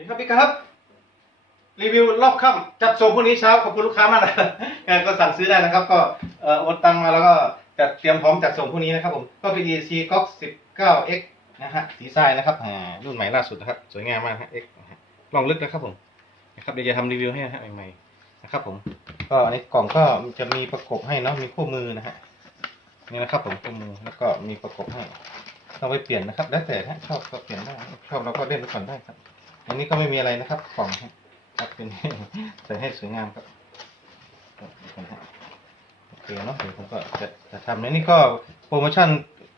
สวัสดีครับพี่ครับ รีวิวรอบค่ำจัดส่งพรุ่งนี้เช้าขอบคุณลูกค้ามากนะงานก็สั่งซื้อได้นะครับ ก็เอ่อโอนตังมาแล้วก็จัดเตรียมพร้อมจัดส่งพรุ่งนี้นะครับผมก็เป็น EC GOX 19X นะฮะสีทรายนะครับอ่ารุ่นใหม่ล่าสุดนะครับ สวยงามมากฮะ X นะฮะลองลึกนะครับผมนะครับเดี๋ยวจะทำรีวิวให้นะฮะใหม่ๆนะครับ ผมก็อันนี้กล่องก็จะมีประกบให้เนาะมีคู่มือนะฮะนี่นะครับผมคู่มือแล้วก็มีประกบให้ต้องไปเปลี่ยนนะครับ แล้วแต่ถ้าชอบก็เปลี่ยนได้ชอบเราก็เล่นไปก่อนได้ครับ อันนี้ก็ไม่มีอะไรนะครับกล่องครับเป็นใส่ให้สวยงามครับโอเคเนาะเดี๋ยวผมก็จะจะทำนะนี่ก็โปรโมชั่น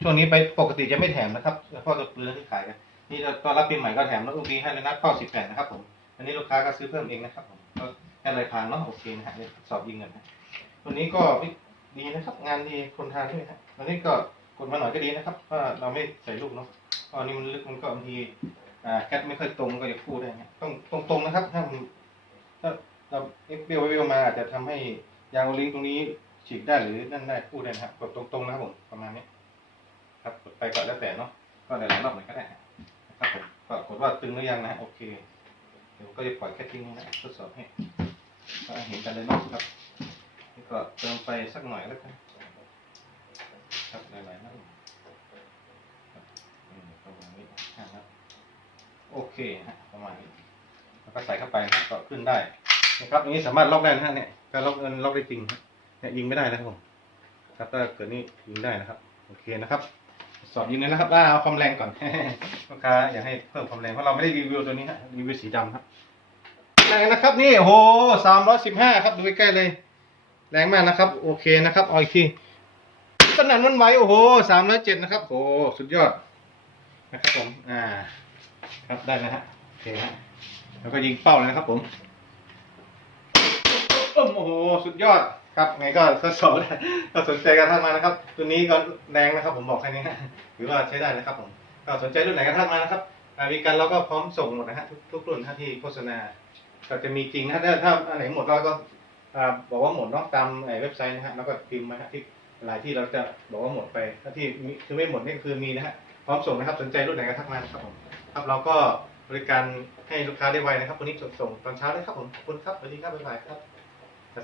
ช่วงนี้ไปปกติจะไม่แถมนะครับเฉพาะตัวเปลือกที่ขายกันนี่ตอนรับปีใหม่ก็แถมแล้วลูกดีให้เลยนะเป้าสิบแปดนะครับผมอันนี้ลูกค้าก็ซื้อเพิ่มเองนะครับผมก็ให้รายทางเนาะโอเคนะฮะสอบยิงกันนะวันนี้ก็ดีนะครับ งานดีคนทานด้วยครับวันนี้ก็กดมาหน่อยก็ดีนะครับว่าเราไม่ใส่ลูกเนาะอันนี้มันลึกมันก็บางที แก๊สไม่ค่อยตรงก็จะพูดได้นะต้องตรงๆนะครับ ถ้ามันถ้าเราเอ็กเบียวเบียวมาอาจจะทำให้ยางโอลิงตรงนี้ฉีกได้หรือนั่นได้พูดได้นะครับกดตรงๆนะครับผมประมาณนี้ครับกดไปก่อนแล้วแต่เนาะก็หลายๆรอบหน่อยก็ได้นะครับผมก็กดว่าตึงหรือยังนะโอเคเดี๋ยวก็จะปล่อยแค่ทิ้งนะทดสอบให้ก็เห็นกันเลยเนาะครับนี่ก็เติมไปสักหน่อยแล้วกันครับหลายๆรอบครับอืมประมาณนี้นะครับ โอเคฮะประมาณนี้แล้วก็ใส่เข้าไปก็ขึ้นได้นะครับอย่างนี้สามารถล็อกได้นะฮะเนี่ยก็ล็อกเงินล็อกได้จริงฮะเนี่ยยิงไม่ได้นะครับผมครับถ้าเกิดนี่ยิงได้นะครับ โอเคนะครับ สอบยิงเลยนะครับว่าเอาความแรงก่อนลูกค้าอยากให้เพิ่มความแรงเพราะเราไม่ได้รีวิวตัวนี้ฮะรีวิวสีดำครับแรงนะครับนี่โอ้โหสามร้อยสิบห้าครับดูใกล้ๆเลย แรงมากนะครับ โอเคนะครับเอาอีกทีสนั่นหวันไหวโอ้โหสามร้อยเจ็ดนะครับโอ้โหสุดยอดนะครับผมอ่า ครับได้นะฮะโอเคฮะแล้วก็ยิงเป้าเลยนะครับผมโอ้โหสุดยอดครับไงก็ทดสอบได้ก็สนใจกันทักมานะครับ ตัวนี้ก็แรงนะครับ ผมบอกแค่นี้นะถือว่าใช้ได้นะครับผมก็สนใจรุ่นไหนก็ทักมานะครับอามีกันเราก็พร้อมส่งหมดนะฮะทุกทุกรุ่นถ้าที่โฆษณาก็จะมีจริงนะถ้าถ้าอันไหนหมดเราก็บอกว่าหมดเนาะตามเว็บไซต์นะฮะแล้วก็พิมพ์มาฮะที่หลายที่เราจะบอกว่าหมดไปถ้าที่คือไม่หมดนี่คือมีนะฮะพร้อมส่งนะครับสนใจรุ่นไหนก็ทักมานะครับผม ครับเราก็บริการให้ลูกค้าได้ไวนะครับวันนี้ส่งตอนเช้าเลยครับผมขอบคุณครับสวัสดีครับบ๊ายบายครับ